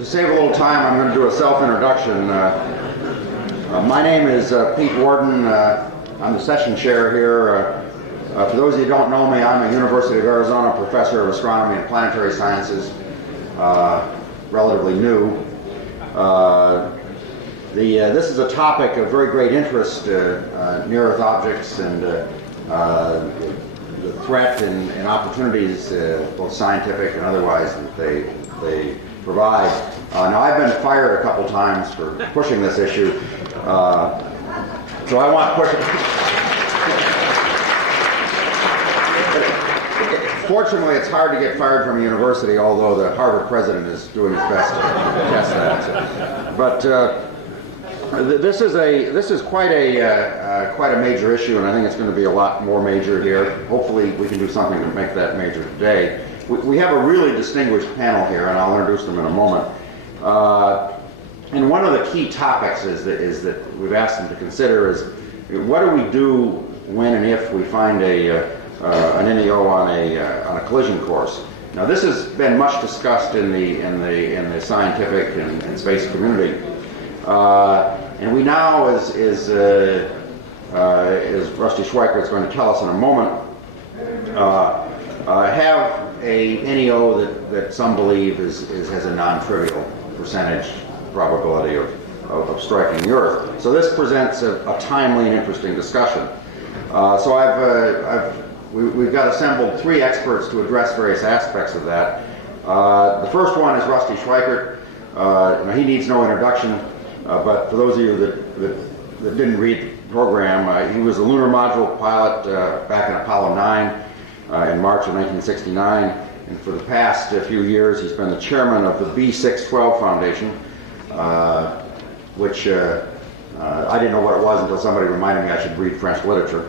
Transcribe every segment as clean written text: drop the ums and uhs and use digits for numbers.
To save a little time, I'm going to do a self-introduction. My name is Pete Wordon. I'm the session chair here. For those of you who don't know me, I'm a University of Arizona professor of astronomy and planetary sciences, relatively new. This is a topic of very great interest, near-Earth objects and the threat and opportunities, both scientific and otherwise, that they provide. Now, I've been fired a couple times for pushing this issue, so I want to push it. Fortunately, it's hard to get fired from a university, although the Harvard president is doing his best to test that. So. But this is quite a major issue, and I think it's going to be a lot more major here. Hopefully, we can do something to make that major today. We have a really distinguished panel here, and I'll introduce them in a moment. And one of the key topics is that we've asked them to consider is what do we do when and if we find an NEO on a collision course. Now, this has been much discussed in the scientific and space community, and we now, as Rusty Schweickart is going to tell us in a moment, have a NEO that some believe has a non-trivial percentage probability of striking the Earth. So this presents a timely and interesting discussion. So we've got assembled three experts to address various aspects of that. The first one is Rusty Schweickart. He needs no introduction, but for those of you that didn't read the program, he was a lunar module pilot back in Apollo 9 in March of 1969, and for the past few years he's been the chairman of the B612 Foundation, which I didn't know what it was until somebody reminded me I should read French literature.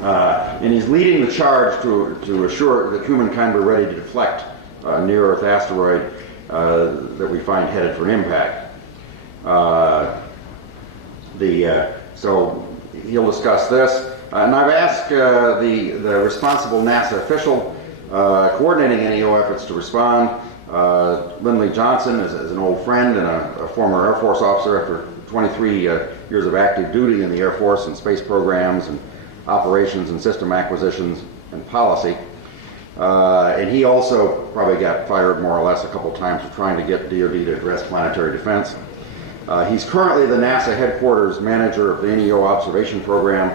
And he's leading the charge to assure that humankind are ready to deflect a near-Earth asteroid that we find headed for an impact. So he'll discuss this. And I've asked the responsible NASA official coordinating NEO efforts to respond. Lindley Johnson is an old friend and a former Air Force officer after 23 years of active duty in the Air Force and space programs and operations and system acquisitions and policy. And he also probably got fired more or less a couple times for trying to get DoD to address planetary defense. He's currently the NASA headquarters manager of the NEO observation program,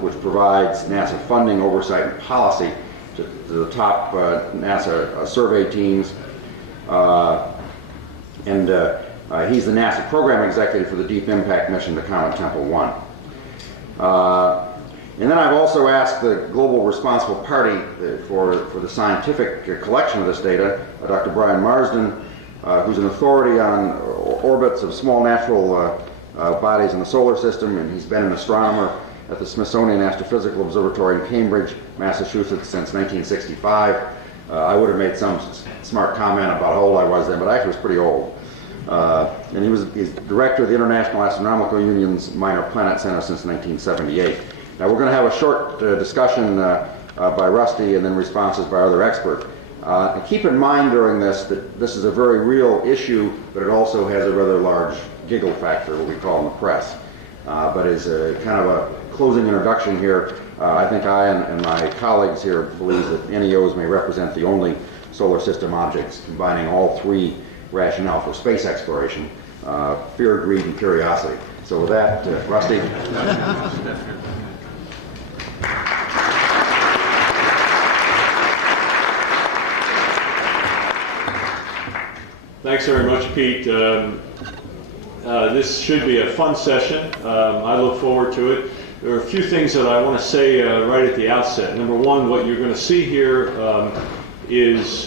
which provides NASA funding, oversight, and policy to the top NASA survey teams. And he's the NASA program executive for the Deep Impact mission to Comet Temple 1. And then I've also asked the global responsible party for the scientific collection of this data, Dr. Brian Marsden, who's an authority on orbits of small natural bodies in the solar system, and he's been an astronomer at the Smithsonian Astrophysical Observatory in Cambridge, Massachusetts since 1965. I would have made some smart comment about how old I was then, but I actually was pretty old. And he's director of the International Astronomical Union's Minor Planet Center since 1978. Now, we're going to have a short discussion by Rusty and then responses by other experts. And keep in mind during this that this is a very real issue, but it also has a rather large giggle factor, what we call in the press. But as a kind of a closing introduction here, I think I and my colleagues here believe that NEOs may represent the only solar system objects combining all three rationale for space exploration, fear, greed, and curiosity. So with that, Rusty. Thanks very much, Pete. This should be a fun session. I look forward to it. There are a few things that I want to say right at the outset. Number one, what you're going to see here is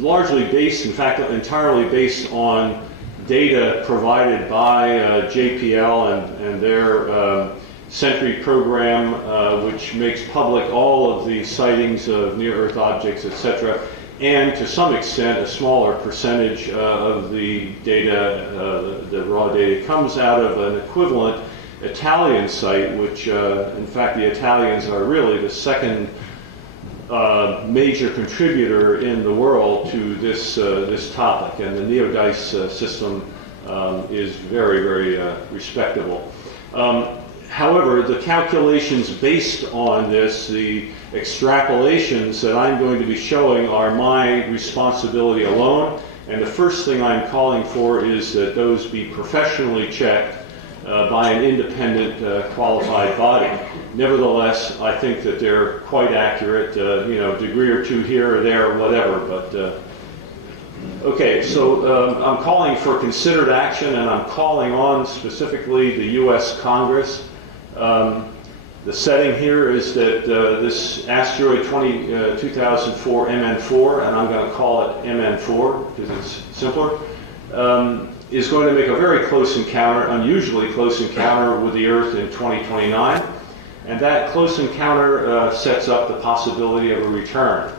largely based, in fact, entirely based on data provided by JPL and their Sentry program, which makes public all of the sightings of near-Earth objects, etc., and to some extent a smaller percentage of the data, the raw data, comes out of an equivalent Italian site, which in fact the Italians are really the second major contributor in the world to this topic, and the NEODICE system is very, very respectable. However, the calculations based on this, the extrapolations that I'm going to be showing, are my responsibility alone, and the first thing I'm calling for is that those be professionally checked by an independent qualified body. Nevertheless, I think that they're quite accurate, degree or two here or there, whatever, but okay, so I'm calling for considered action, and I'm calling on specifically the U.S. Congress. The setting here is that this asteroid 2004 MN4, and I'm going to call it MN4 because it's simpler, is going to make a very close encounter, unusually close encounter with the Earth in 2029, and that close encounter sets up the possibility of a return.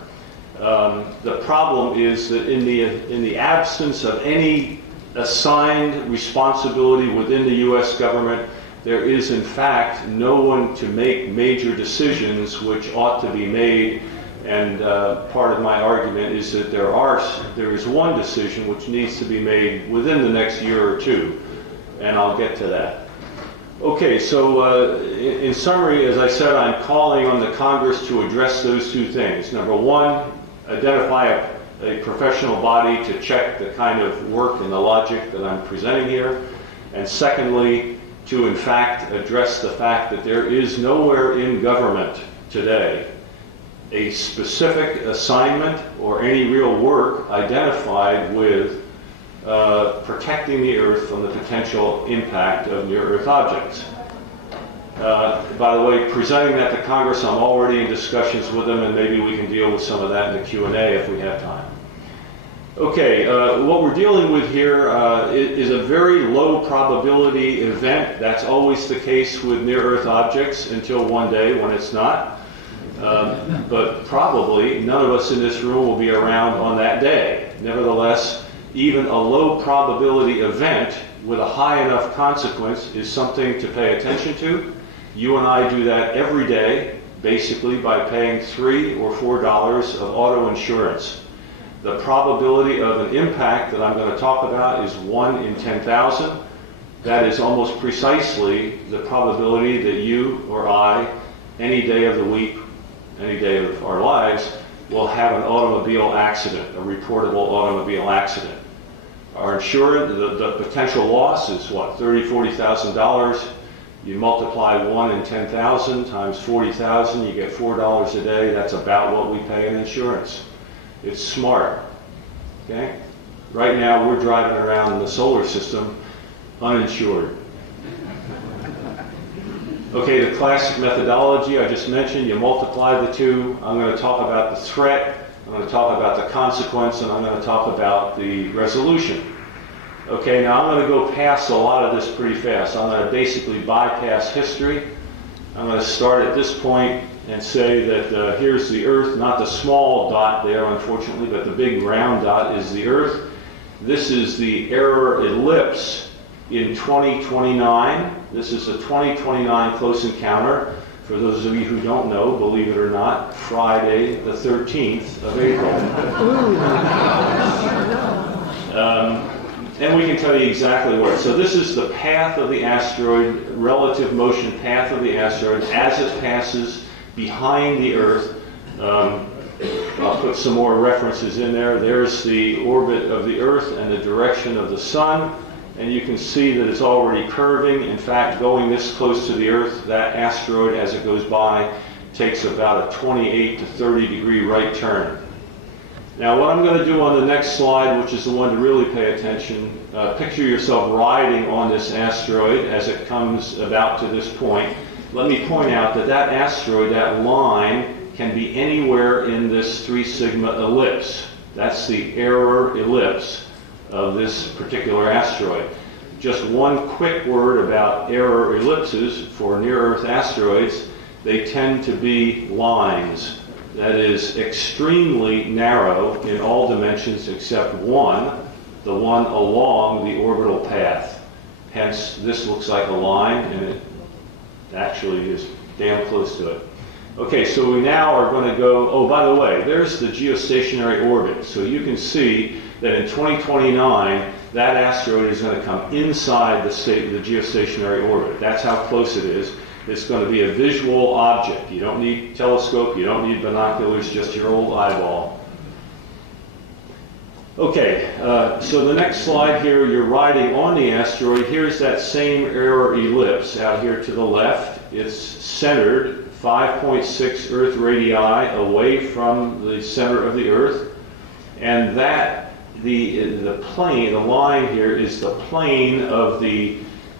The problem is that in the absence of any assigned responsibility within the U.S. government, there is in fact no one to make major decisions which ought to be made, and part of my argument is that there is one decision which needs to be made within the next year or two, and I'll get to that. Okay, so in summary, as I said, I'm calling on the Congress to address those two things. Number one, identify a professional body to check the kind of work and the logic that I'm presenting here, and secondly, to in fact address the fact that there is nowhere in government today a specific assignment or any real work identified with protecting the Earth from the potential impact of near-Earth objects. By the way, presenting that to Congress, I'm already in discussions with them, and maybe we can deal with some of that in the Q&A if we have time. Okay, what we're dealing with here is a very low probability event. That's always the case with near-Earth objects until one day when it's not. But probably none of us in this room will be around on that day. Nevertheless, even a low probability event with a high enough consequence is something to pay attention to. You and I do that every day, basically by paying $3 or $4 of auto insurance. The probability of an impact that I'm going to talk about is 1 in 10,000. That is almost precisely the probability that you or I, any day of the week, any day of our lives, will have an automobile accident, a reportable automobile accident. Our insurance, the potential loss is what, $30,000, $40,000. You multiply 1 in 10,000 times 40,000, you get $4 a day. That's about what we pay in insurance. It's smart, okay? Right now we're driving around in the solar system uninsured. Okay, the classic methodology I just mentioned, you multiply the two. I'm going to talk about the threat, I'm going to talk about the consequence, and I'm going to talk about the resolution. Okay, now I'm going to go past a lot of this pretty fast. I'm going to basically bypass history. I'm going to start at this point and say that here's the Earth, not the small dot there, unfortunately, but the big round dot is the Earth. This is the error ellipse in 2029. This is a 2029 close encounter. For those of you who don't know, believe it or not, Friday the 13th of April. And we can tell you exactly where. So this is the path of the asteroid, relative motion path of the asteroid as it passes behind the Earth. I'll put some more references in there. There's the orbit of the Earth and the direction of the Sun. And you can see that it's already curving. In fact, going this close to the Earth, that asteroid, as it goes by, takes about a 28 to 30 degree right turn. Now, what I'm going to do on the next slide, which is the one to really pay attention, picture yourself riding on this asteroid as it comes about to this point. Let me point out that that asteroid, that line, can be anywhere in this 3 sigma ellipse. That's the error ellipse of this particular asteroid. Just one quick word about error ellipses for near-Earth asteroids. They tend to be lines. That is extremely narrow in all dimensions except one, the one along the orbital path. Hence, this looks like a line, and it actually is damn close to it. Okay, so we now are going to go, oh, by the way, there's the geostationary orbit. So you can see that in 2029, that asteroid is going to come inside the geostationary orbit. That's how close it is. It's going to be a visual object. You don't need telescope, you don't need binoculars, just your old eyeball. Okay, so the next slide here, you're riding on the asteroid. Here's that same error ellipse out here to the left. It's centered 5.6 Earth radii away from the center of the Earth. And that, the plane, the line here is the plane of the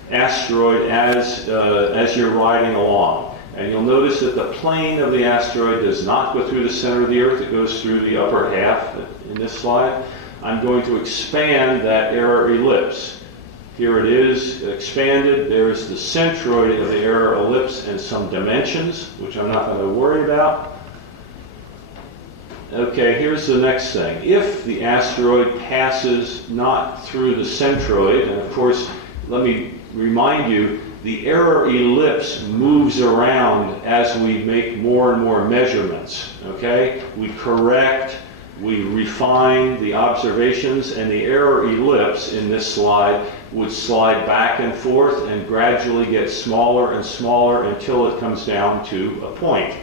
asteroid as you're riding along. And you'll notice that the plane of the asteroid does not go through the center of the Earth, it goes through the upper half in this slide. I'm going to expand that error ellipse. Here it is, expanded. There's the centroid of the error ellipse and some dimensions, which I'm not going to worry about. Okay, here's the next thing. If the asteroid passes not through the centroid, and of course, let me remind you, the error ellipse moves around as we make more and more measurements, okay? We correct, we refine the observations, and the error ellipse in this slide would slide back and forth and gradually get smaller and smaller until it comes down to a point.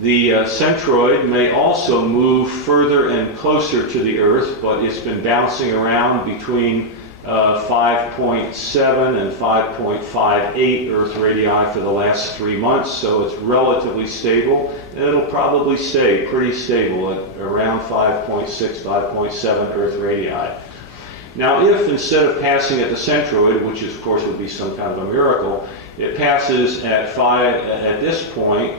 The centroid may also move further and closer to the Earth, but it's been bouncing around between 5.7 and 5.58 Earth radii for the last 3 months, so it's relatively stable, and it'll probably stay pretty stable at around 5.6, 5.7 Earth radii. Now, if instead of passing at the centroid, which of course would be some kind of a miracle, it passes at this point,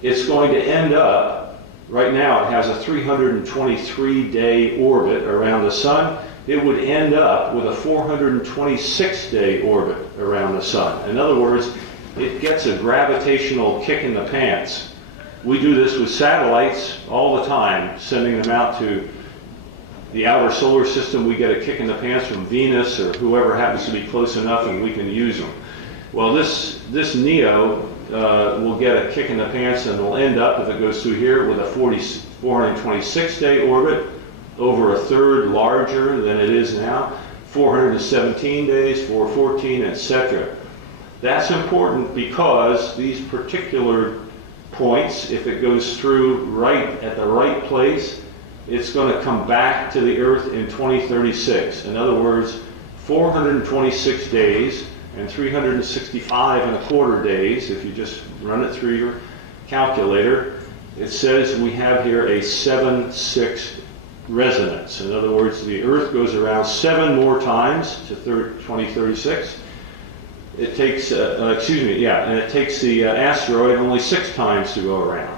it's going to end up, right now it has a 323-day orbit around the Sun. It would end up with a 426-day orbit around the Sun. In other words, it gets a gravitational kick in the pants. We do this with satellites all the time, sending them out to the outer solar system. We get a kick in the pants from Venus or whoever happens to be close enough, and we can use them. Well, this NEO will get a kick in the pants, and will end up, if it goes through here, with a 426-day orbit, over a third larger than it is now, 417 days, 414, etc. That's important because these particular points, if it goes through right at the right place, it's going to come back to the Earth in 2036. In other words, 426 days and 365.25 days, if you just run it through your calculator, it says we have here a 7-6 resonance. In other words, the Earth goes around 7 more times to 2036. It takes, and it takes the asteroid only 6 times to go around.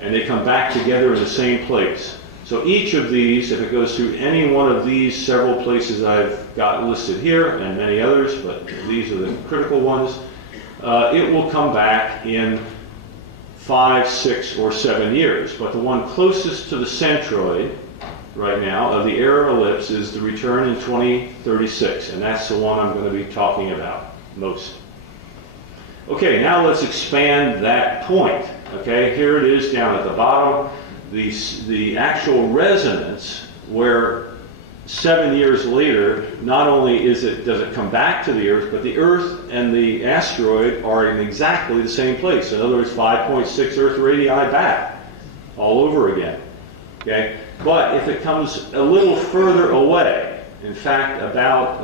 And they come back together in the same place. So each of these, if it goes through any one of these several places I've got listed here, and many others, but these are the critical ones, it will come back in 5, 6, or 7 years. But the one closest to the centroid right now of the error ellipse is the return in 2036, and that's the one I'm going to be talking about most. Okay, now let's expand that point. Okay, here it is down at the bottom. The actual resonance, where 7 years later, not only does it come back to the Earth, but the Earth and the asteroid are in exactly the same place. In other words, 5.6 Earth radii back, all over again. Okay, but if it comes a little further away, in fact, about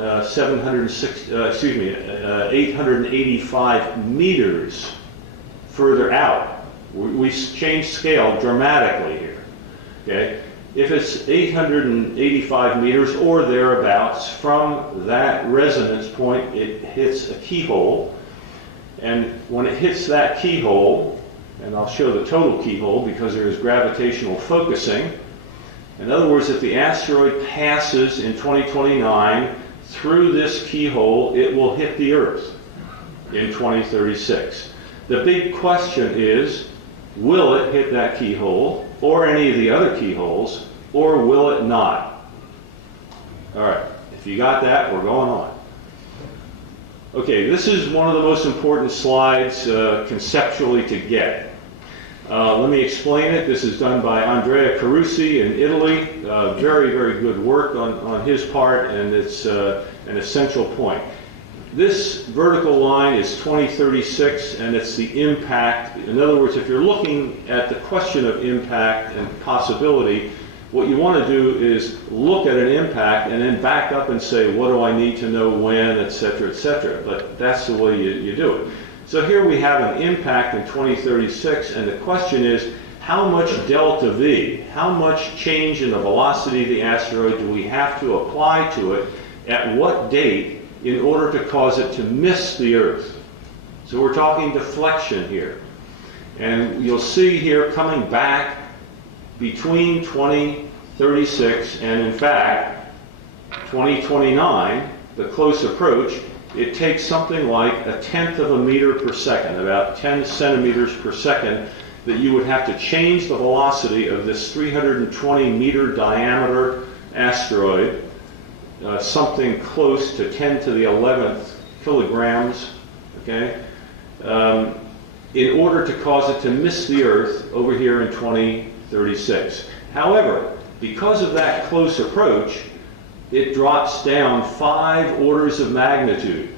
885 meters further out. We change scale dramatically here. Okay, if it's 885 meters or thereabouts from that resonance point, it hits a keyhole, and when it hits that keyhole, and I'll show the total keyhole because there is gravitational focusing. In other words, if the asteroid passes in 2029 through this keyhole, it will hit the Earth in 2036. The big question is, will it hit that keyhole, or any of the other keyholes, or will it not? All right, if you got that, we're going on. Okay, this is one of the most important slides conceptually to get. Let me explain it. This is done by Andrea Carusi in Italy. Very, very good work on his part, and it's an essential point. This vertical line is 2036, and it's the impact. In other words, if you're looking at the question of impact and possibility, what you want to do is look at an impact and then back up and say, what do I need to know when, et cetera, et cetera. But that's the way you do it. So here we have an impact in 2036, and the question is, how much delta V, how much change in the velocity of the asteroid do we have to apply to it at what date in order to cause it to miss the Earth? So we're talking deflection here. And you'll see here coming back between 2036 and, in fact, 2029, the close approach, it takes something like 1/10 of a meter per second, about 10 centimeters per second, that you would have to change the velocity of this 320 meter diameter asteroid, something close to 10 to the 11th kilograms, okay, in order to cause it to miss the Earth over here in 2036. However, because of that close approach, it drops down 5 orders of magnitude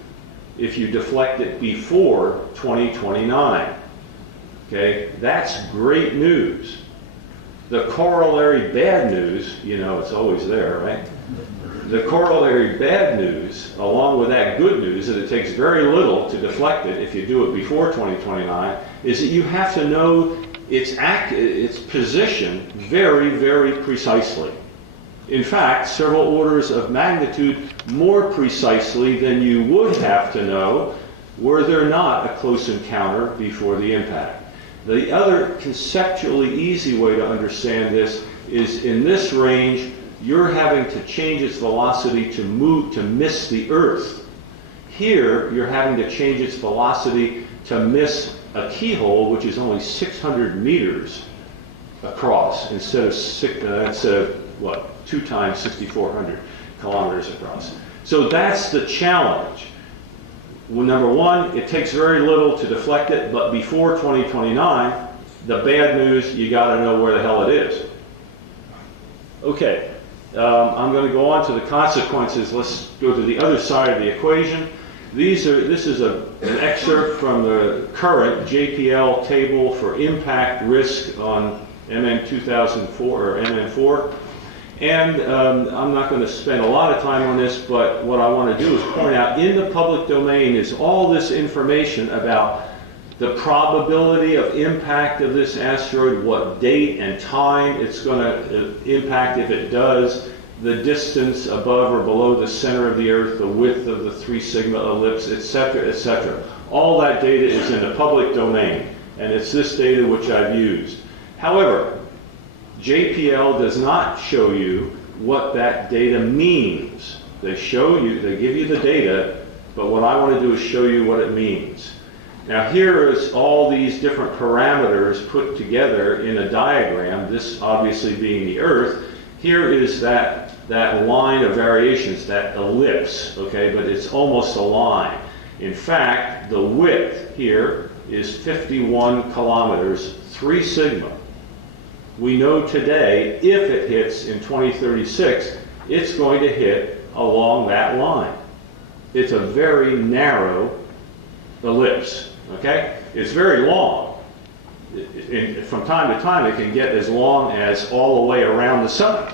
if you deflect it before 2029. Okay, that's great news. The corollary bad news, you know, it's always there, right? The corollary bad news, along with that good news, that it takes very little to deflect it if you do it before 2029, is that you have to know its position very, very precisely. In fact, several orders of magnitude more precisely than you would have to know were there not a close encounter before the impact. The other conceptually easy way to understand this is in this range, you're having to change its velocity to miss the Earth. Here, you're having to change its velocity to miss a keyhole, which is only 600 meters across instead of what, 2 times 6,400 kilometers across. So that's the challenge. Well, number one, it takes very little to deflect it, but before 2029, the bad news, you got to know where the hell it is. Okay, I'm going to go on to the consequences. Let's go to the other side of the equation. This is an excerpt from the current JPL table for impact risk on MM 2004 or MM4. And I'm not going to spend a lot of time on this, but what I want to do is point out in the public domain is all this information about the probability of impact of this asteroid, what date and time it's going to impact if it does, the distance above or below the center of the Earth, the width of the 3 sigma ellipse, etc., etc. All that data is in the public domain, and it's this data which I've used. However, JPL does not show you what that data means. They give you the data, but what I want to do is show you what it means. Now here is all these different parameters put together in a diagram, this obviously being the Earth. Here is that line of variations, that ellipse, okay, but it's almost a line. In fact, the width here is 51 kilometers, 3 sigma. We know today, if it hits in 2036, it's going to hit along that line. It's a very narrow ellipse, okay? It's very long. From time to time, it can get as long as all the way around the sun,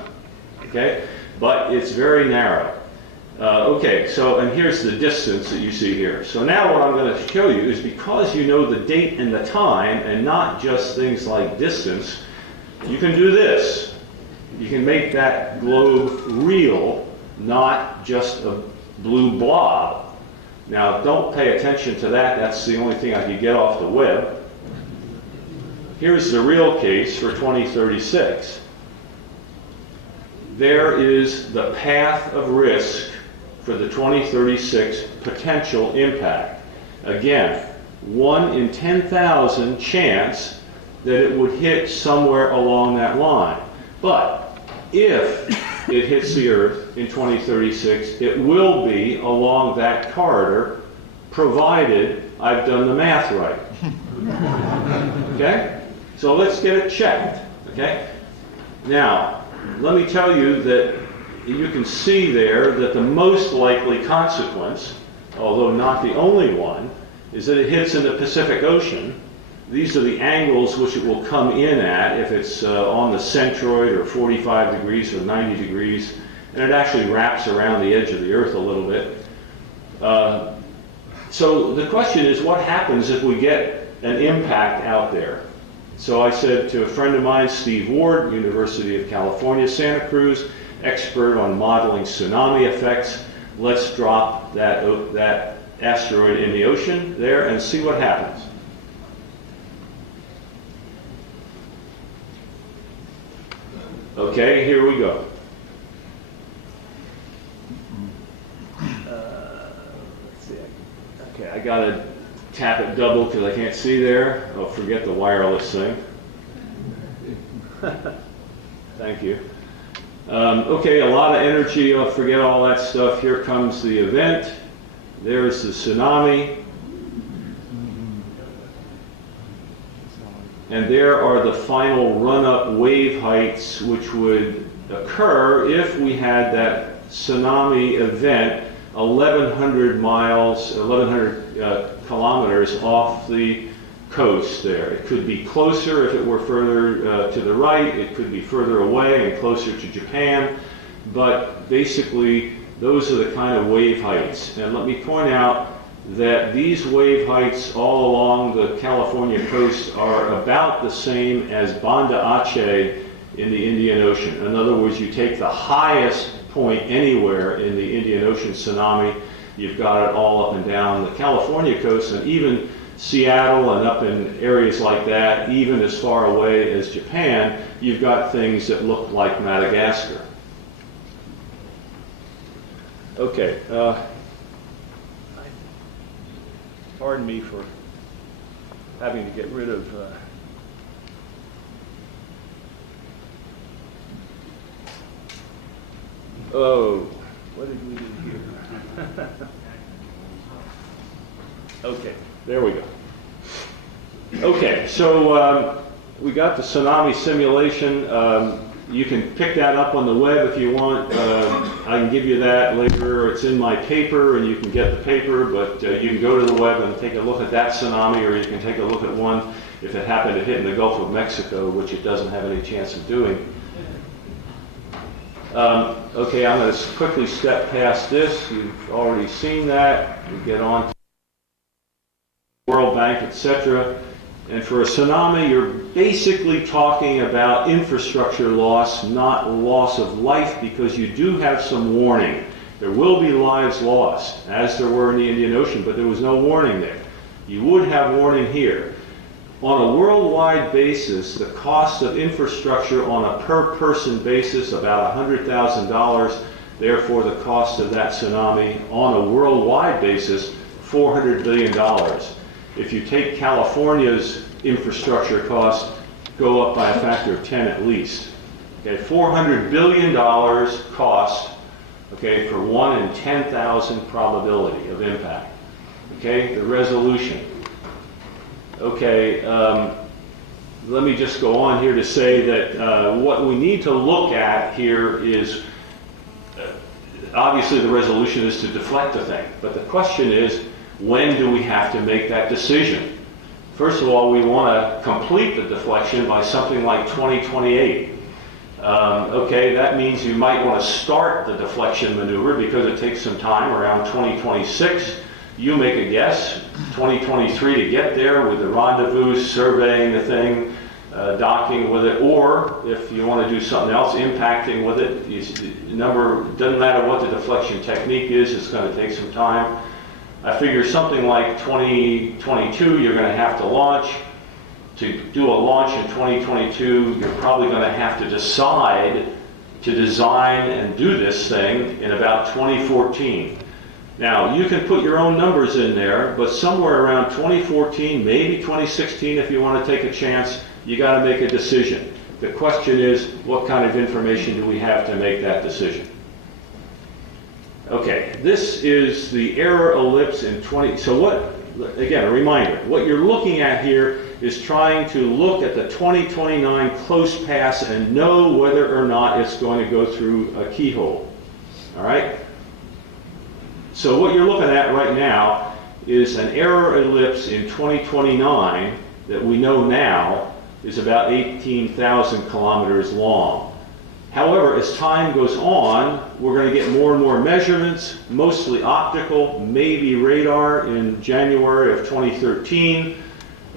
okay? But it's very narrow. Okay, so, and here's the distance that you see here. So now what I'm going to show you is because you know the date and the time, and not just things like distance, you can do this. You can make that globe real, not just a blue blob. Now, don't pay attention to that. That's the only thing I could get off the web. Here's the real case for 2036. There is the path of risk for the 2036 potential impact. Again, 1 in 10,000 chance that it would hit somewhere along that line. But if it hits the Earth in 2036, it will be along that corridor provided I've done the math right. Okay? So let's get it checked. Okay? Now, let me tell you that you can see there that the most likely consequence, although not the only one, is that it hits in the Pacific Ocean. These are the angles which it will come in at if it's on the centroid, or 45 degrees or 90 degrees, and it actually wraps around the edge of the Earth a little bit. So the question is, what happens if we get an impact out there? So I said to a friend of mine, Steve Ward, University of California, Santa Cruz, expert on modeling tsunami effects, let's drop that asteroid in the ocean there and see what happens. Okay, here we go. Let's see. Okay, I gotta tap it double because I can't see there. Oh, forget the wireless thing. Thank you. Okay, a lot of energy. I'll forget all that stuff. Here comes the event. There's the tsunami. And there are the final run-up wave heights which would occur if we had that tsunami event 1,100 miles, 1,100 kilometers off the coast there. It could be closer if it were further to the right. It could be further away and closer to Japan. But basically, those are the kind of wave heights. And let me point out that these wave heights all along the California coast are about the same as Banda Aceh in the Indian Ocean. In other words, you take the highest point anywhere in the Indian Ocean tsunami, you've got it all up and down the California coast, and even Seattle and up in areas like that, even as far away as Japan, you've got things that look like Madagascar. Okay. Pardon me for having to get rid of oh, what did we do here? Okay, there we go. Okay, so we got the tsunami simulation. You can pick that up on the web if you want. I can give you that later. It's in my paper, and you can get the paper, but you can go to the web and take a look at that tsunami, or you can take a look at one if it happened to hit in the Gulf of Mexico, which it doesn't have any chance of doing. Okay, I'm going to quickly step past this. You've already seen that. We get on to World Bank, etc. And for a tsunami, you're basically talking about infrastructure loss, not loss of life, because you do have some warning. There will be lives lost, as there were in the Indian Ocean, but there was no warning there. You would have warning here. On a worldwide basis, the cost of infrastructure on a per-person basis, about $100,000. Therefore, the cost of that tsunami on a worldwide basis, $400 billion. If you take California's infrastructure costs, go up by a factor of 10 at least. Okay, $400 billion cost, okay, for 1 in 10,000 probability of impact. Okay, the resolution. Okay, let me just go on here to say that what we need to look at here is, obviously the resolution is to deflect the thing, but the question is, when do we have to make that decision? First of all, we want to complete the deflection by something like 2028. Okay, that means you might want to start the deflection maneuver because it takes some time, around 2026. You make a guess, 2023 to get there with the rendezvous, surveying the thing, docking with it, or if you want to do something else, impacting with it. Doesn't matter what the deflection technique is, it's going to take some time. I figure something like 2022 you're going to have to launch. To do a launch in 2022, you're probably going to have to decide to design and do this thing in about 2014. Now, you can put your own numbers in there, but somewhere around 2014, maybe 2016 if you want to take a chance, you got to make a decision. The question is, what kind of information do we have to make that decision? Okay, this is the error ellipse in 20, so what, again, a reminder, what you're looking at here is trying to look at the 2029 close pass and know whether or not it's going to go through a keyhole. All right? So what you're looking at right now is an error ellipse in 2029 that we know now is about 18,000 kilometers long. However, as time goes on, we're going to get more and more measurements, mostly optical, maybe radar in January of 2013.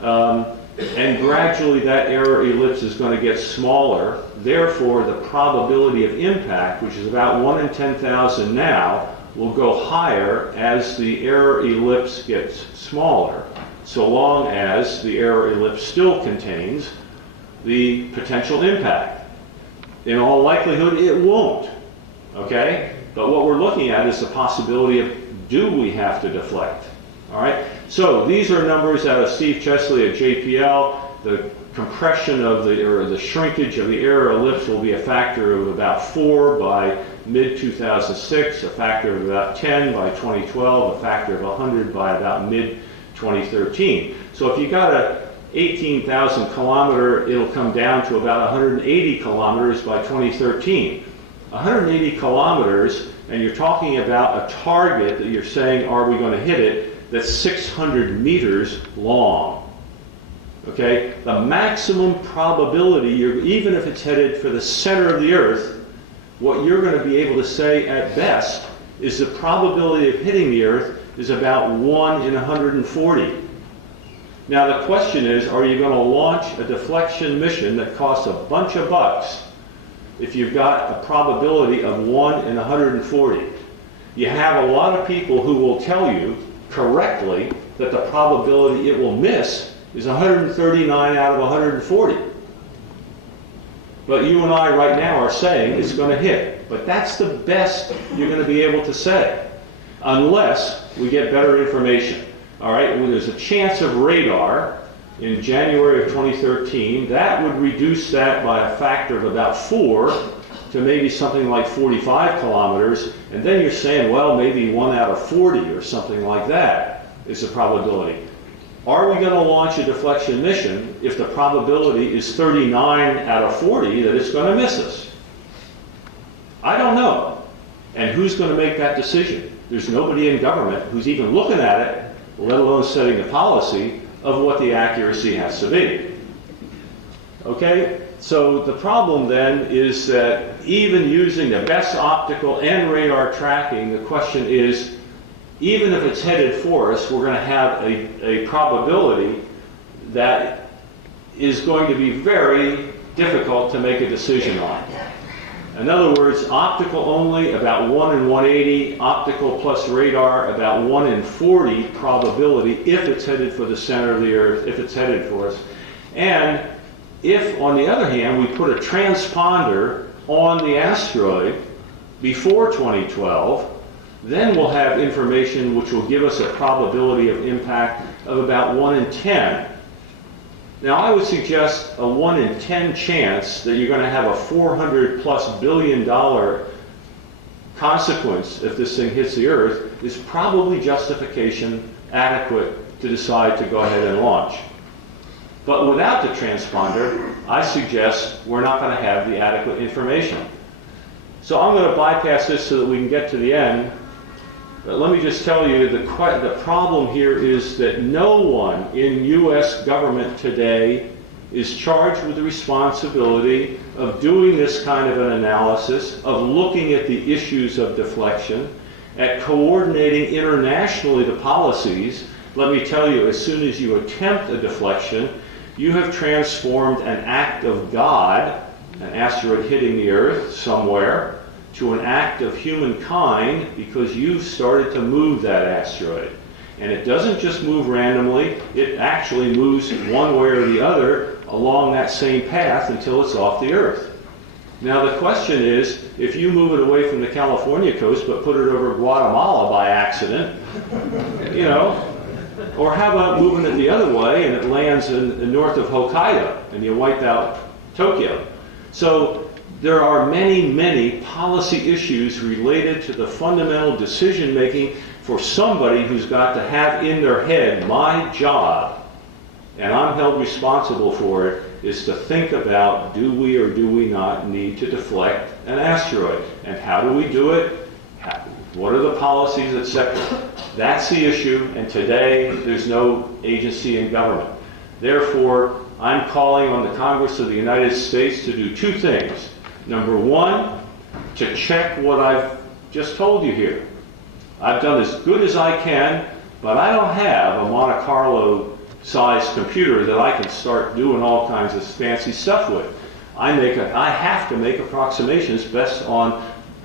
And gradually that error ellipse is going to get smaller. Therefore, the probability of impact, which is about 1 in 10,000 now, will go higher as the error ellipse gets smaller, so long as the error ellipse still contains the potential impact. In all likelihood, it won't, okay? But what we're looking at is the possibility of, do we have to deflect? All right? So these are numbers out of Steve Chesley at JPL. The compression of the shrinkage of the error ellipse will be a factor of about 4 by mid-2006, a factor of about 10 by 2012, a factor of 100 by about mid-2013. So if you got a 18,000 kilometer, it'll come down to about 180 kilometers by 2013. 180 kilometers, and you're talking about a target that you're saying, are we going to hit it, that's 600 meters long. Okay? The maximum probability, even if it's headed for the center of the Earth, what you're going to be able to say at best is the probability of hitting the Earth is about 1 in 140. Now the question is, are you going to launch a deflection mission that costs a bunch of bucks if you've got a probability of 1 in 140? You have a lot of people who will tell you correctly that the probability it will miss is 139 out of 140. But you and I right now are saying it's going to hit. But that's the best you're going to be able to say, unless we get better information. All right, well, there's a chance of radar in January of 2013. That would reduce that by a factor of about 4 to maybe something like 45 kilometers. And then you're saying, well, maybe 1 out of 40 or something like that is the probability. Are we going to launch a deflection mission if the probability is 39 out of 40 that it's going to miss us? I don't know. And who's going to make that decision? There's nobody in government who's even looking at it, let alone setting the policy of what the accuracy has to be. Okay? So the problem then is that even using the best optical and radar tracking, the question is, even if it's headed for us, we're going to have a probability that is going to be very difficult to make a decision on. In other words, optical only, about 1 in 180, optical plus radar, about 1 in 40 probability if it's headed for the center of the Earth, if it's headed for us. And if, on the other hand, we put a transponder on the asteroid before 2012, then we'll have information which will give us a probability of impact of about 1 in 10. Now, I would suggest a 1 in 10 chance that you're going to have a $400+ billion consequence if this thing hits the Earth is probably justification adequate to decide to go ahead and launch. But without the transponder, I suggest we're not going to have the adequate information. So I'm going to bypass this so that we can get to the end. But let me just tell you, the problem here is that no one in U.S. government today is charged with the responsibility of doing this kind of an analysis, of looking at the issues of deflection, at coordinating internationally the policies. Let me tell you, as soon as you attempt a deflection, you have transformed an act of God, an asteroid hitting the Earth somewhere, to an act of humankind because you've started to move that asteroid. And it doesn't just move randomly, it actually moves one way or the other along that same path until it's off the Earth. Now the question is, if you move it away from the California coast but put it over Guatemala by accident, you know, or how about moving it the other way and it lands in north of Hokkaido and you wipe out Tokyo? So there are many, many policy issues related to the fundamental decision making for somebody who's got to have in their head, my job, and I'm held responsible for it, is to think about, do we or do we not need to deflect an asteroid? And how do we do it? What are the policies, etc.? That's the issue, and today there's no agency in government. Therefore, I'm calling on the Congress of the United States to do two things. Number one, to check what I've just told you here. I've done as good as I can, but I don't have a Monte Carlo sized computer that I can start doing all kinds of fancy stuff with. I have to make approximations based on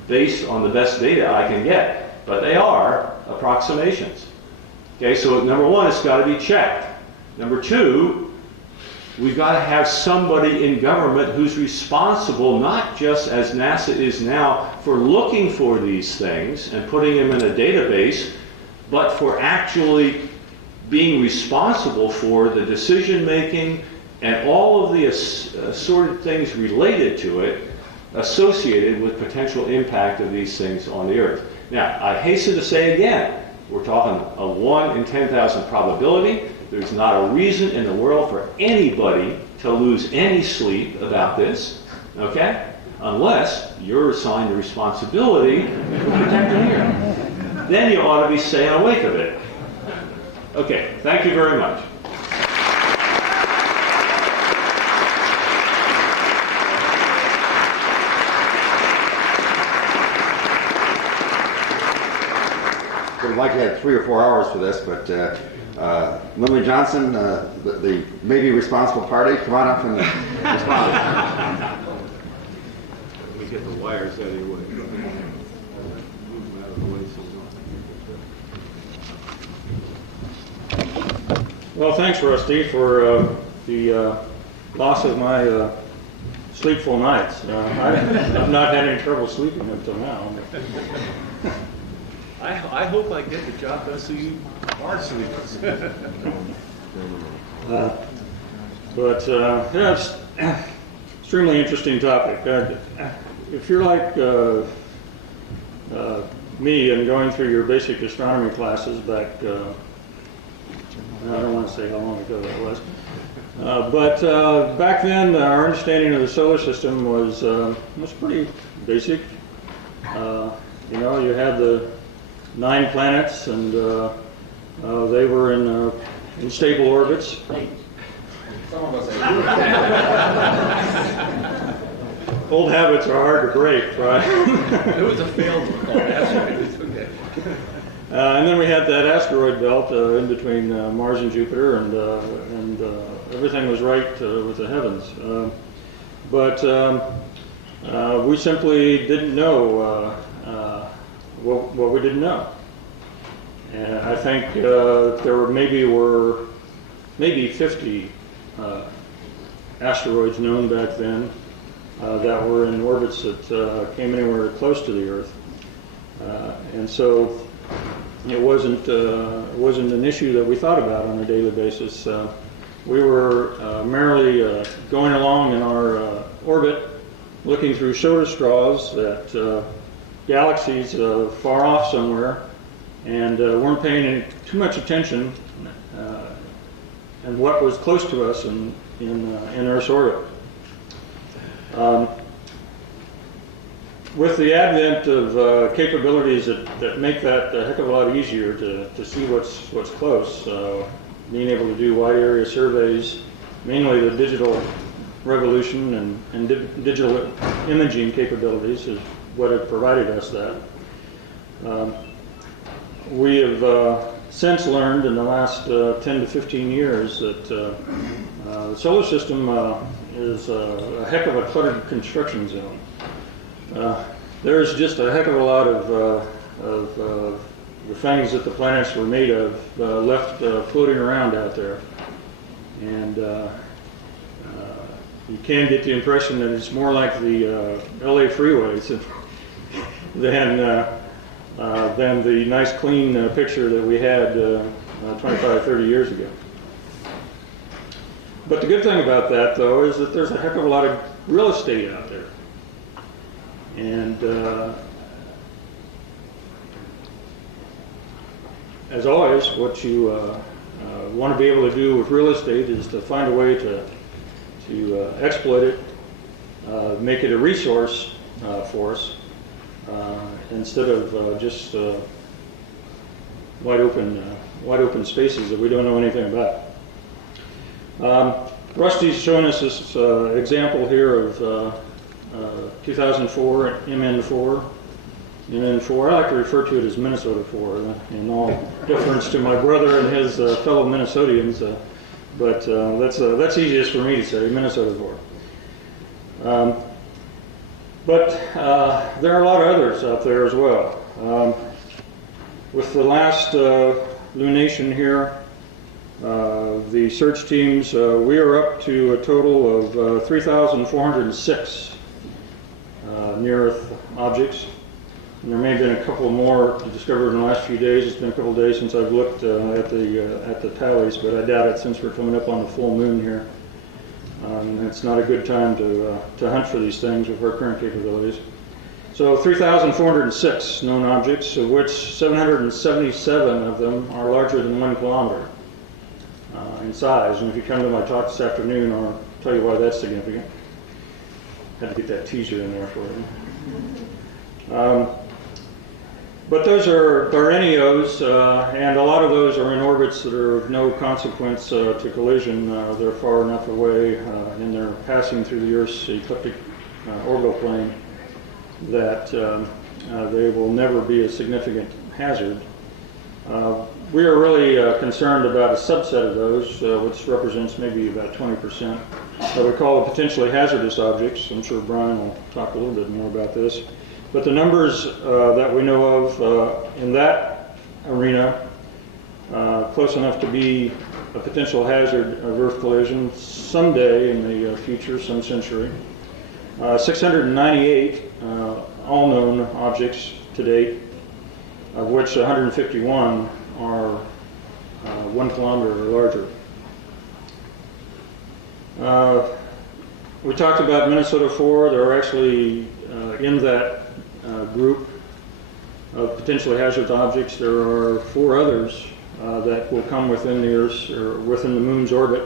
the best data I can get, but they are approximations. Okay, so number one, it's got to be checked. Number two, we've got to have somebody in government who's responsible, not just as NASA is now, for looking for these things and putting them in a database, but for actually being responsible for the decision making and all of the assorted things related to it associated with potential impact of these things on the Earth. Now, I hasten to say again, we're talking a 1 in 10,000 probability. There's not a reason in the world for anybody to lose any sleep about this, okay? Unless you're assigned the responsibility to protect the Earth. Then you ought to be staying awake a bit. Okay, thank you very much. We'd like to have 3 or 4 hours for this, but Lindley Johnson, the maybe responsible party, come on up and respond. Let me get the wires out of your way. Well, thanks, Rusty, for the loss of my sleepful nights. I've not had any trouble sleeping until now. I hope I get the job done so you are sleepers. But yeah, it's extremely interesting topic. If you're like me and going through your basic astronomy classes back, I don't want to say how long ago that was, but back then our understanding of the solar system was pretty basic. You know, you had the 9 planets, and they were in stable orbits. Some of us Old habits are hard to break, right? It was a failed one. Okay. And then we had that asteroid belt in between Mars and Jupiter, and everything was right with the heavens. But we simply didn't know what we didn't know. And I think there were maybe 50 asteroids known back then that were in orbits that came anywhere close to the Earth. And so it wasn't an issue that we thought about on a daily basis. We were merely going along in our orbit, looking through soda straws at galaxies far off somewhere, and weren't paying too much attention and what was close to us in Earth's orbit. With the advent of capabilities that make that a heck of a lot easier to see what's close, being able to do wide area surveys, mainly the digital revolution and digital imaging capabilities is what have provided us that. We have since learned in the last 10 to 15 years that the solar system is a heck of a cluttered construction zone. There's just a heck of a lot of the things that the planets were made of left floating around out there. And you can get the impression that it's more like the LA freeways than the nice clean picture that we had 25, 30 years ago. But the good thing about that, though, is that there's a heck of a lot of real estate out there. And as always, what you want to be able to do with real estate is to find a way to exploit it, make it a resource for us, instead of just wide open spaces that we don't know anything about. Rusty's shown us this example here of 2004 MN4. MN4, I like to refer to it as Minnesota 4, in all deference to my brother and his fellow Minnesotians, but that's easiest for me to say, Minnesota 4. But there are a lot of others out there as well. With the last lunation here, the search teams, we are up to a total of 3,406 near-Earth objects. And there may have been a couple more discovered in the last few days. It's been a couple of days since I've looked at the tallies, but I doubt it since we're coming up on the full moon here. It's not a good time to hunt for these things with our current capabilities. So 3,406 known objects, of which 777 of them are larger than 1 kilometer in size. And if you come to my talk this afternoon, I'll tell you why that's significant. Had to get that teaser in there for you. But those are NEOs, and a lot of those are in orbits that are of no consequence to collision. They're far enough away and they're passing through the Earth's ecliptic orbital plane that they will never be a significant hazard. We are really concerned about a subset of those, which represents maybe about 20%, that we call potentially hazardous objects. I'm sure Brian will talk a little bit more about this. But the numbers that we know of in that arena, close enough to be a potential hazard of Earth collision someday in the future, some century. 698 all known objects to date, of which 151 are 1 kilometer or larger. We talked about Minnesota 4. There are actually in that group of potentially hazardous objects, there are 4 others that will come within the Earth's or within the Moon's orbit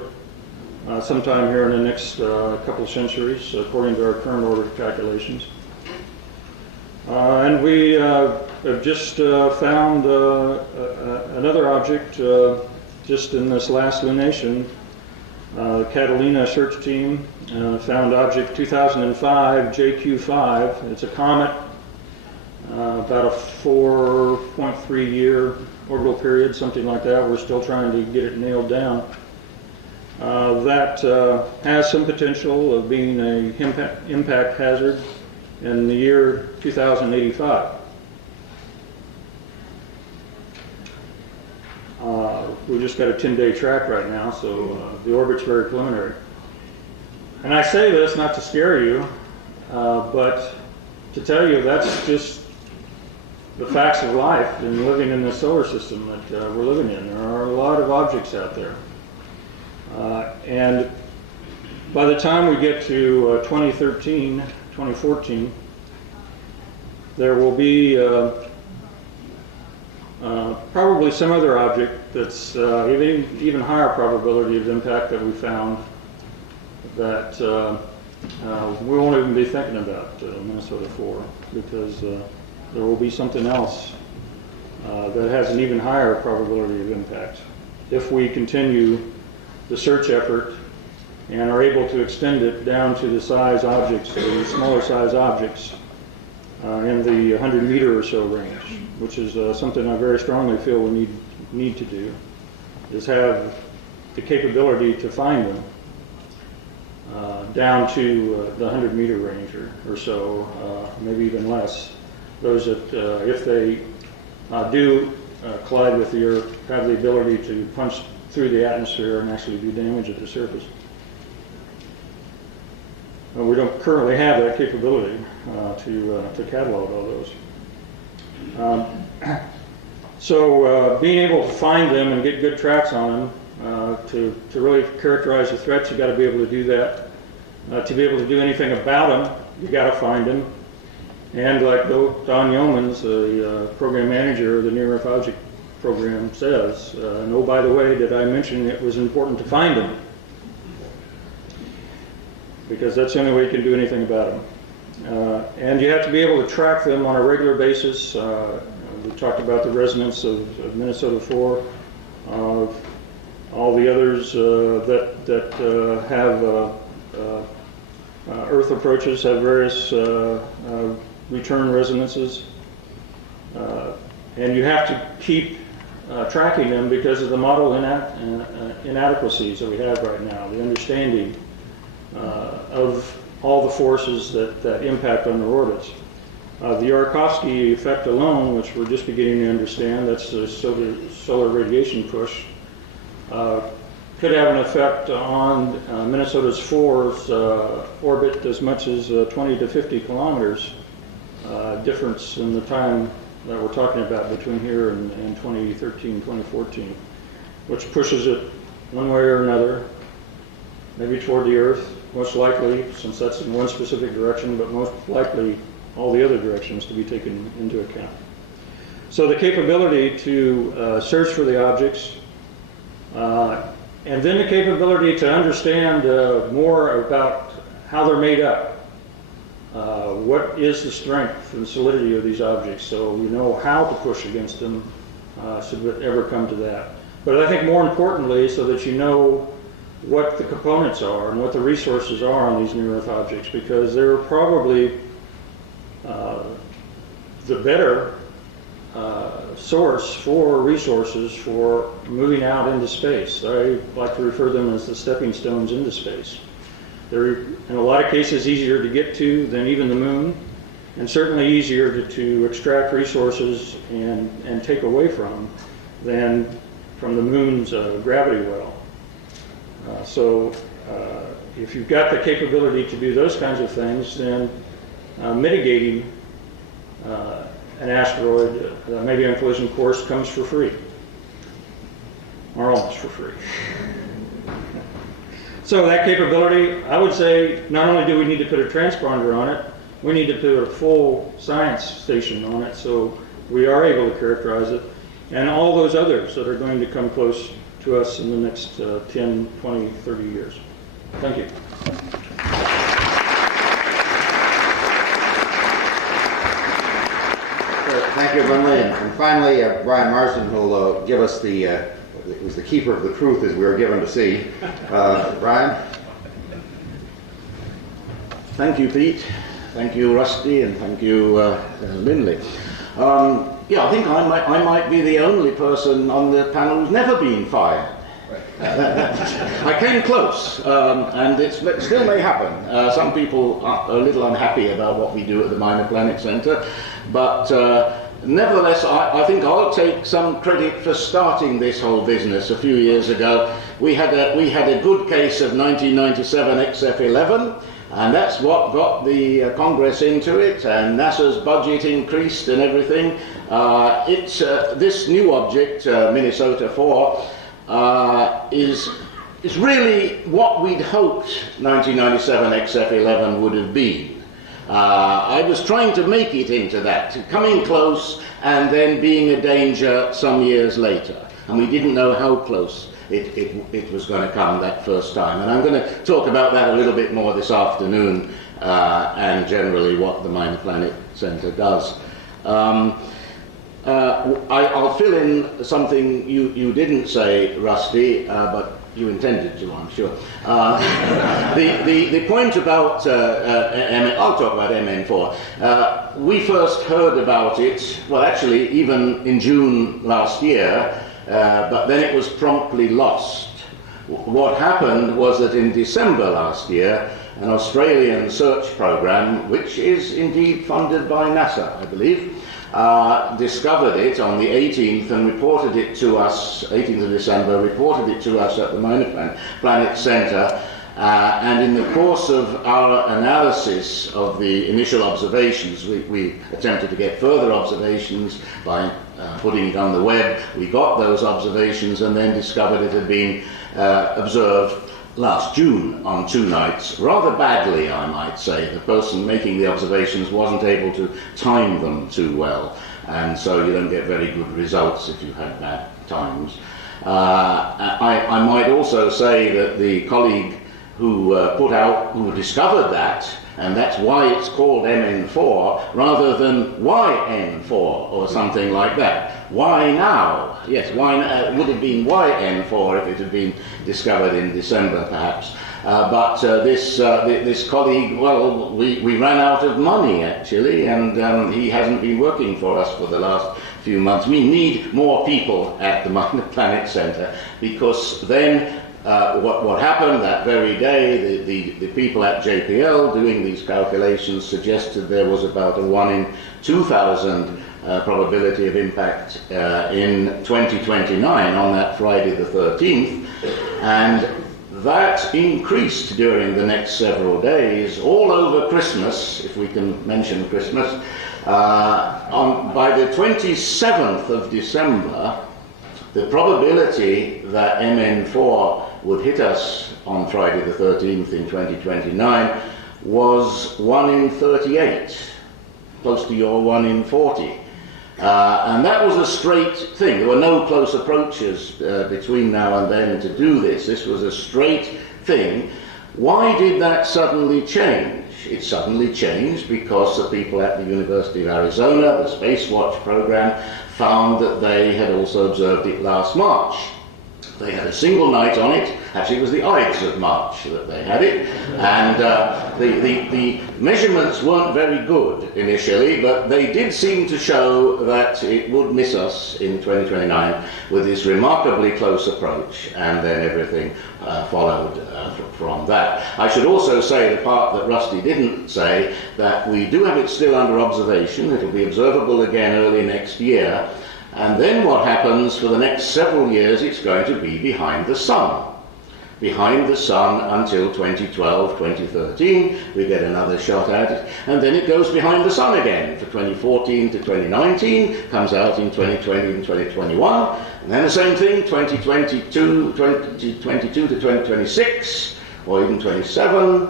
sometime here in the next couple of centuries, according to our current orbit calculations. And we have just found another object just in this last lunation. The Catalina search team found object 2005 JQ5. It's a comet, about a 4.3 year orbital period, something like that. We're still trying to get it nailed down. That has some potential of being an impact hazard in the year 2085. We just got a 10-day track right now, so the orbit's very preliminary. And I say this not to scare you, but to tell you that's just the facts of life and living in the solar system that we're living in. There are a lot of objects out there. And by the time we get to 2013, 2014, there will be probably some other object that's even higher probability of impact that we found that we won't even be thinking about Minnesota 4, because there will be something else that has an even higher probability of impact if we continue the search effort and are able to extend it down to the size objects, the smaller size objects in the 100 meter or so range, which is something I very strongly feel we need to do, is have the capability to find them down to the 100 meter range or so, maybe even less. Those that, if they do collide with the Earth, have the ability to punch through the atmosphere and actually do damage at the surface. We don't currently have that capability to catalog all those. So being able to find them and get good tracks on them, to really characterize the threats, you got to be able to do that. To be able to do anything about them, you got to find them. And like Don Yeomans, the program manager of the Near Earth Object Program, says, and oh, by the way, did I mention it was important to find them? Because that's the only way you can do anything about them. And you have to be able to track them on a regular basis. We talked about the resonance of Minnesota 4, all the others that have Earth approaches have various return resonances. And you have to keep tracking them because of the model inadequacies that we have right now, the understanding of all the forces that impact on their orbits. The Yarkovsky effect alone, which we're just beginning to understand, that's the solar radiation push, could have an effect on Minnesota's 4's orbit as much as 20 to 50 kilometers difference in the time that we're talking about between here and 2013, 2014, which pushes it one way or another, maybe toward the Earth, most likely, since that's in one specific direction, but most likely all the other directions to be taken into account. So the capability to search for the objects, and then the capability to understand more about how they're made up. What is the strength and solidity of these objects, so you know how to push against them should it ever come to that. But I think more importantly, so that you know what the components are and what the resources are on these near-Earth objects, because they're probably the better source for resources for moving out into space. I like to refer them as the stepping stones into space. They're, in a lot of cases, easier to get to than even the moon, and certainly easier to extract resources and take away from than from the moon's gravity well. So if you've got the capability to do those kinds of things, then mitigating an asteroid, maybe on collision course, comes for free, or almost for free. So that capability, I would say, not only do we need to put a transponder on it, we need to put a full science station on it so we are able to characterize it, and all those others that are going to come close to us in the next 10, 20, 30 years. Thank you. Thank you, Lindley. And finally, Brian Marsden will give us who's the keeper of the truth as we were given to see. Brian? Thank you, Pete. Thank you, Rusty, and thank you, Lindley. Yeah, I think I might be the only person on the panel who's never been fired. I came close, and it still may happen. Some people are a little unhappy about what we do at the Minor Planet Center, but nevertheless, I think I'll take some credit for starting this whole business a few years ago. We had a good case of 1997 XF11, and that's what got the Congress into it, and NASA's budget increased and everything. This new object, Minnesota 4, is really what we'd hoped 1997 XF11 would have been. I was trying to make it into that, coming close and then being a danger some years later. And we didn't know how close it was going to come that first time. And I'm going to talk about that a little bit more this afternoon, and generally what the Minor Planet Center does. I'll fill in something you didn't say, Rusty, but you intended to, I'm sure. The point about I'll talk about MN4. We first heard about it, well, actually, even in June last year, but then it was promptly lost. What happened was that in December last year, an Australian search program, which is indeed funded by NASA, I believe, discovered it on the 18th and reported it to us, 18th of December, reported it to us at the Minor Planet Center. And in the course of our analysis of the initial observations, we attempted to get further observations by putting it on the web. We got those observations and then discovered it had been observed last June on 2 nights, rather badly, I might say. The person making the observations wasn't able to time them too well, and so you don't get very good results if you have bad times. I might also say that the colleague who discovered that, and that's why it's called MN4 rather than YN4 or something like that. Why now? Yes, it would have been YN4 if it had been discovered in December, perhaps. But this colleague, well, we ran out of money actually, and he hasn't been working for us for the last few months. We need more people at the Minor Planet Center, because then what happened that very day, the people at JPL doing these calculations suggested there was about a 1 in 2,000 probability of impact in 2029 on that Friday the 13th, and that increased during the next several days, all over Christmas, if we can mention Christmas. By the 27th of December, the probability that MN4 would hit us on Friday the 13th in 2029 was 1 in 38, close to your 1 in 40. And that was a straight thing. There were no close approaches between now and then to do this. This was a straight thing. Why did that suddenly change? It suddenly changed because the people at the University of Arizona, the Space Watch program, found that they had also observed it last March. They had a single night on it. Actually, it was the Ides of March that they had it. And the measurements weren't very good initially, but they did seem to show that it would miss us in 2029 with this remarkably close approach, and then everything followed from that. I should also say, the part that Rusty didn't say, that we do have it still under observation. It'll be observable again early next year. And then what happens for the next several years, it's going to be behind the sun. Behind the sun until 2012, 2013, we get another shot at it, and then it goes behind the sun again for 2014 to 2019, comes out in 2020 and 2021, and then the same thing, 2022 to 2026, or even 27, a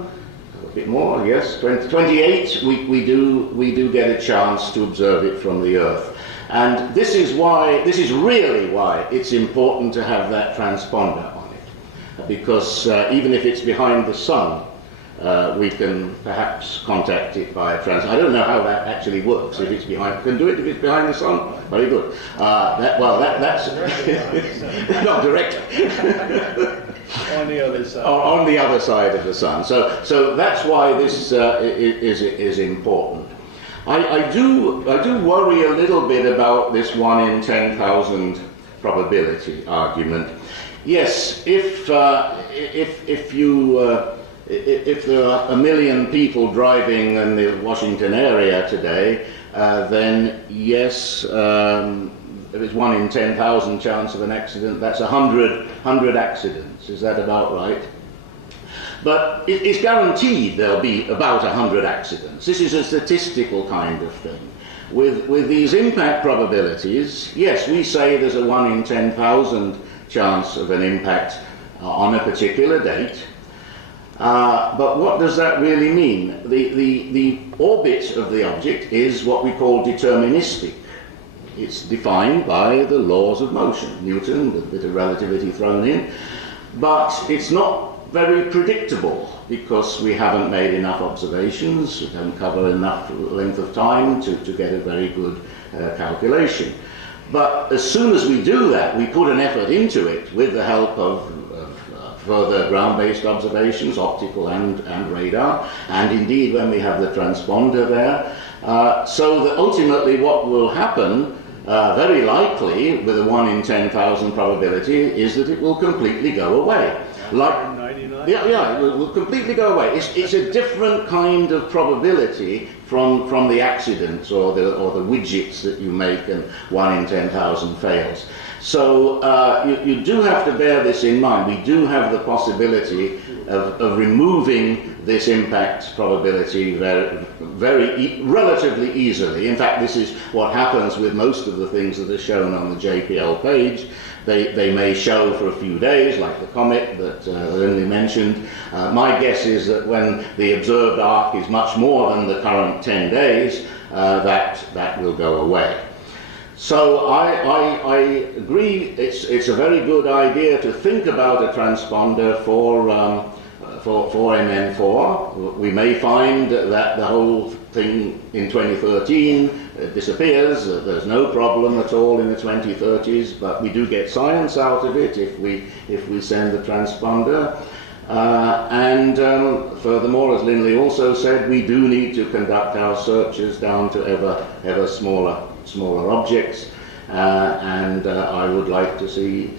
bit more, yes, 2028, we do get a chance to observe it from the Earth. And this is really why it's important to have that transponder on it. Because even if it's behind the sun, we can perhaps contact it by a transponder. I don't know how that actually works. If it's behind, can do it if it's behind the sun. Very good. That's not direct. On the other side. On the other side of the sun. So that's why this is important. I do worry a little bit about this 1 in 10,000 probability argument. Yes, if there are 1 million people driving in the Washington area today, then yes, if it's 1 in 10,000 chance of an accident, that's 100 accidents. Is that about right? But it's guaranteed there'll be about 100 accidents. This is a statistical kind of thing. With these impact probabilities, yes, we say there's a 1 in 10,000 chance of an impact on a particular date. But what does that really mean? The orbit of the object is what we call deterministic. It's defined by the laws of motion, Newton, with a bit of relativity thrown in. But it's not very predictable, because we haven't made enough observations, we haven't covered enough length of time to get a very good calculation. But as soon as we do that, we put an effort into it with the help of further ground-based observations, optical and radar, and indeed when we have the transponder there, so that ultimately what will happen, very likely with a 1 in 10,000 probability, is that it will completely go away. It will completely go away. It's a different kind of probability from the accidents or the widgets that you make, and 1 in 10,000 fails. So you do have to bear this in mind. We do have the possibility of removing this impact probability relatively easily. In fact, this is what happens with most of the things that are shown on the JPL page. They may show for a few days, like the comet that Lindley mentioned. My guess is that when the observed arc is much more than the current 10 days, that will go away. So I agree, it's a very good idea to think about a transponder for MN4. We may find that the whole thing in 2013 disappears. There's no problem at all in the 2030s, but we do get science out of it if we send the transponder. Furthermore, as Lindley also said, we do need to conduct our searches down to ever smaller objects, and I would like to see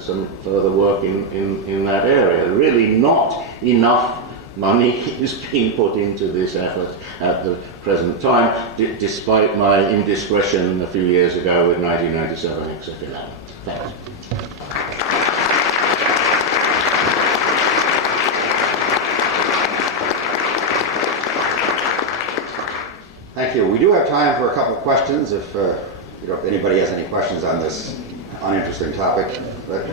some further work in that area. Really not enough money is being put into this effort at the present time, despite my indiscretion a few years ago with 1997 XF11. Thanks. Thank you. We do have time for a couple of questions if anybody has any questions on this uninteresting topic. But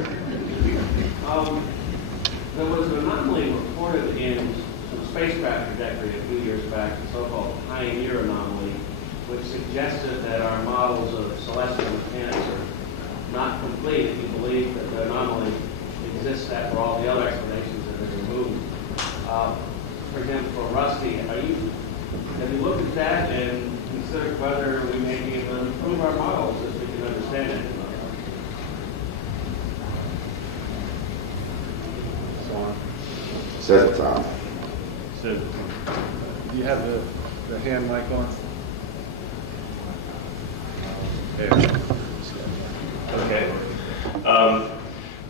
there was an anomaly reported in some spacecraft trajectory a few years back, the so-called Pioneer anomaly, which suggested that our models of celestial mechanics are not complete if you believe that the anomaly exists after all the other explanations have been removed. For example, for Rusty, have you looked at that and considered whether we may be able to improve our models as we can understand it? says it's on. Do you have the hand mic on? There. Okay.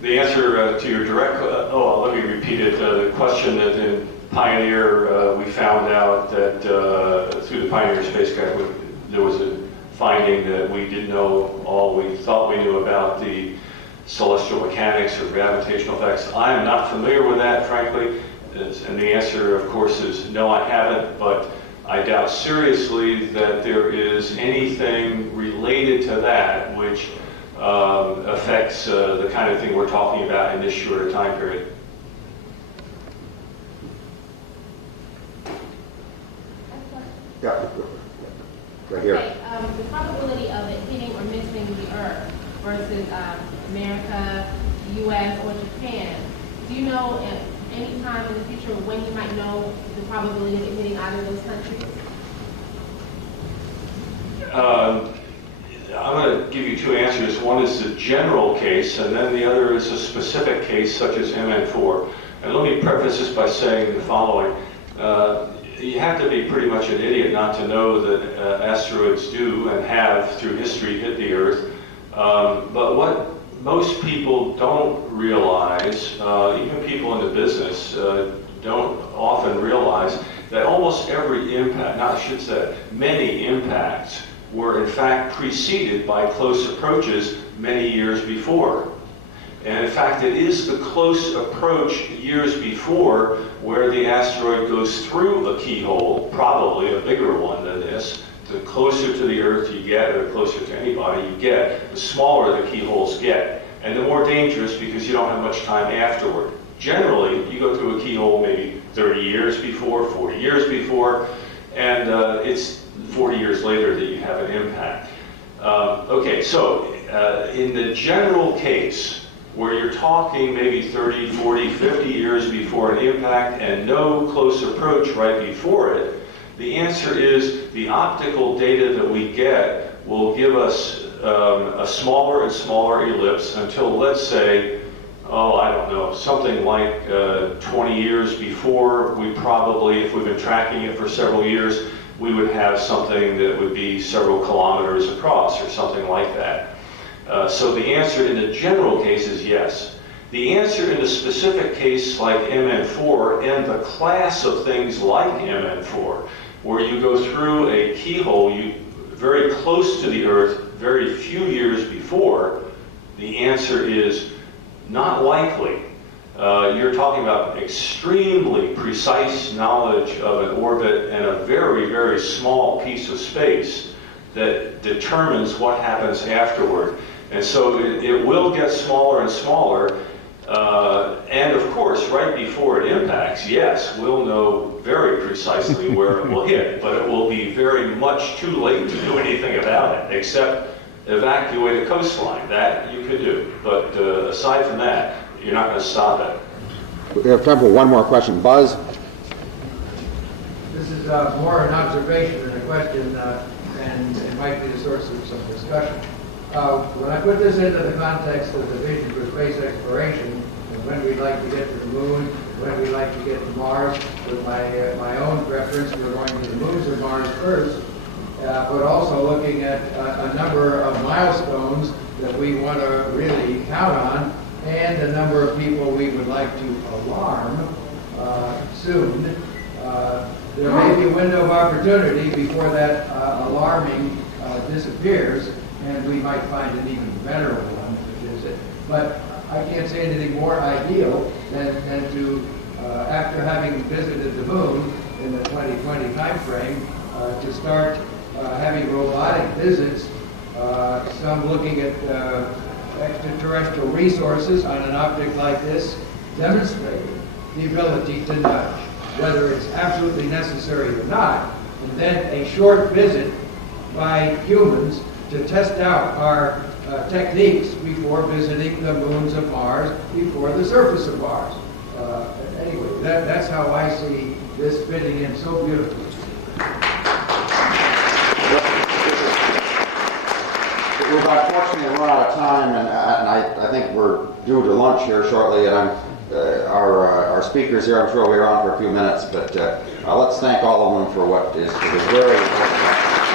The answer to your direct, let me repeat it. The question that in Pioneer, we found out that through the Pioneer spacecraft, there was a finding that we didn't know all we thought we knew about the celestial mechanics or gravitational effects. I am not familiar with that, frankly, and the answer, of course, is no, I haven't, but I doubt seriously that there is anything related to that which affects the kind of thing we're talking about in this shorter time period. Yeah, right here. Okay, the probability of it hitting or missing the Earth versus America, U.S., or Japan. Do you know at any time in the future when you might know the probability of it hitting either of those countries? I'm going to give you two answers. One is the general case, and then the other is a specific case, such as MN4. And let me preface this by saying the following. You have to be pretty much an idiot not to know that asteroids do and have, through history, hit the Earth. But what most people don't realize, even people in the business, don't often realize that almost every impact, I should say, many impacts were in fact preceded by close approaches many years before. And in fact, it is the close approach years before where the asteroid goes through a keyhole, probably a bigger one than this. The closer to the Earth you get, or the closer to anybody you get, the smaller the keyholes get. And the more dangerous because you don't have much time afterward. Generally, you go through a keyhole maybe 30 years before, 40 years before, and it's 40 years later that you have an impact. Okay, so in the general case, where you're talking maybe 30, 40, 50 years before an impact and no close approach right before it, the answer is the optical data that we get will give us a smaller and smaller ellipse until, let's say, I don't know, something like 20 years before we probably, if we've been tracking it for several years, we would have something that would be several kilometers across or something like that. So the answer in the general case is yes. The answer in a specific case like MN4 and the class of things like MN4, where you go through a keyhole very close to the Earth very few years before, the answer is not likely. You're talking about extremely precise knowledge of an orbit and a very, very small piece of space that determines what happens afterward. And so it will get smaller and smaller. And of course, right before it impacts, yes, we'll know very precisely where it will hit, but it will be very much too late to do anything about it, except evacuate a coastline. That you could do. But aside from that, you're not going to stop it. We have time for one more question. Buzz? This is more an observation than a question, and it might be the source of some discussion. When I put this into the context of the vision for space exploration, and when we'd like to get to the moon, when we'd like to get to Mars, with my own preference, we're going to the moons of Mars first, but also looking at a number of milestones that we want to really count on, and a number of people we would like to alarm soon. There may be a window of opportunity before that alarming disappears, and we might find an even better one, which is it. But I can't say anything more ideal than to, after having visited the moon in the 2020 timeframe, to start having robotic visits, some looking at extraterrestrial resources on an object like this, demonstrating the ability to nudge, whether it's absolutely necessary or not, and then a short visit by humans to test out our techniques before visiting the moons of Mars, before the surface of Mars. Anyway, that's how I see this fitting in so beautifully. We've unfortunately run out of time, and I think we're due to lunch here shortly, and our speakers here, I'm sure we're on for a few minutes, but let's thank all of them for what is very important.